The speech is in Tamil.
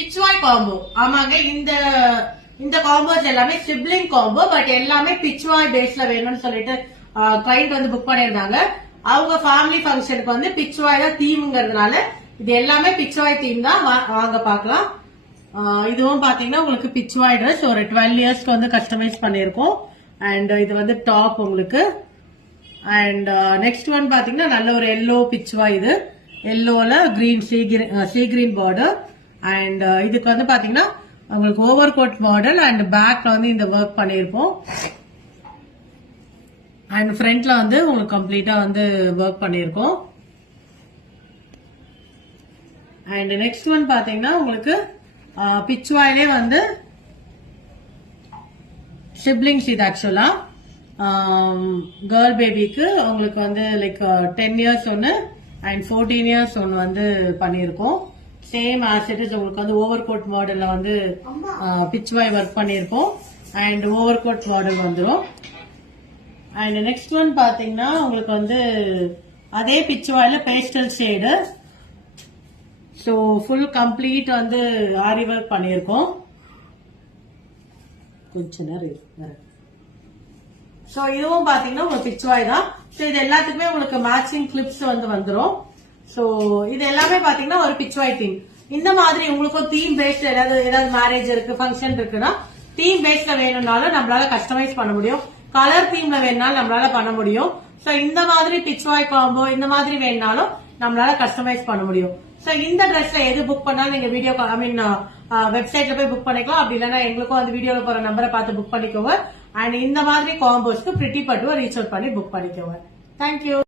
பிச்வாய் காம்போ. ஆமாங்க, இந்த காம்போஸ் எல்லாமே சிப்ளிங் காம்போ. பட் எல்லாமே பிச்வாய் பேஸ்ல வேணும்னு சொல்லிட்டு கிளைண்ட் வந்து புக் பண்ணிருந்தாங்க. அவங்க ஃபேமிலி ஃபங்க்ஷனுக்கு வந்து பிச்வாய் தான் தீம்ங்கிறதுனால இது எல்லாமே பிச்வாய் தீம் தான். வாங்க பாக்கலாம். இதுவும் பாத்தீங்கன்னா உங்களுக்கு பிச்வாய் ட்ரெஸ் ஒரு 12 இயர்ஸ்க்கு வந்து கஸ்டமைஸ் பண்ணிருக்கோம். அண்ட் இது வந்து டாப் உங்களுக்கு. அண்ட் நெக்ஸ்ட் ஒன் பாத்தீங்கன்னா நல்ல ஒரு எல்லோ பிச்வாய். இது எல்லோல green sea green border. And இதுக்கு வந்து பாத்தீங்கன்னா உங்களுக்கு ஓவர் கோட் மாடல் அண்ட் பேக்ல வந்து இந்த ஒர்க் பண்ணிருக்கோம். அண்ட் ஃப்ரண்ட்ல வந்து உங்களுக்கு கம்ப்ளீட்டா வந்து ஒர்க் பண்ணிருக்கோம். அண்ட் நெக்ஸ்ட் ஒன் பாத்தீங்கன்னா உங்களுக்கு பிச்வாயிலே வந்து சிப்ளிங்ஸ். இது ஆக்சுவலா கேர்ள் பேபிக்கு உங்களுக்கு வந்து லைக் 10 இயர்ஸ் ஒன்னு அண்ட் 14 இயர்ஸ் ஒன்னு வந்து பண்ணிருக்கோம். சேம் ஆஸ் இட் இஸ் உங்களுக்கு வந்து ஓவர் கோட் மாடல்ல வந்து பிச்வாய் ஒர்க் பண்ணிருக்கோம். அண்ட் ஓவர் கோட் மாடல் வந்துடும். அண்ட் நெக்ஸ்ட் ஒன் பாத்தீங்கன்னா உங்களுக்கு வந்து அதே பிச்வாயில pastel shade. So full complete வந்து ஆரி ஒர்க் பண்ணியிருக்கோம். கொஞ்ச நேரம். ஸோ இதுவும் பாத்தீங்கன்னா உங்களுக்கு பிச்வாய் தான். ஸோ இது எல்லாத்துக்குமே உங்களுக்கு மேட்சிங் கிளிப்ஸ் வந்து வந்துடும். ஸோ இது எல்லாமே பாத்தீங்கன்னா ஒரு பிச்வாய் தீம். இந்த மாதிரி உங்களுக்கும் தீம் பேஸ்ட் ஏதாவது மேரேஜ் இருக்கு, ஃபங்க்ஷன் இருக்குன்னா தீம் பேஸ்ட்ல வேணும்னாலும் நம்மளால கஸ்டமைஸ் பண்ண முடியும். கலர் தீம்ல வேணும்னாலும் நம்மளால பண்ண முடியும். ஸோ இந்த மாதிரி பிச்வாய் காம்போ இந்த மாதிரி வேணும்னாலும் நம்மளால கஸ்டமைஸ் பண்ண முடியும். சோ இந்த ட்ரெஸ்ல எது புக் பண்ணாலும் நீங்க வீடியோ வெப்சைட்ல போய் புக் பண்ணிக்கலாம். அப்படி இல்லைன்னா எங்களுக்கும் அந்த வீடியோல போற நம்பரை பார்த்து புக் பண்ணிக்கோங்க. அண்ட் இந்த மாதிரி காம்போஸ்க்கு பிரிட்டி பட்டுவை ரீச் அவுட் பண்ணி புக் பண்ணிக்கோங்க. தேங்க்யூ.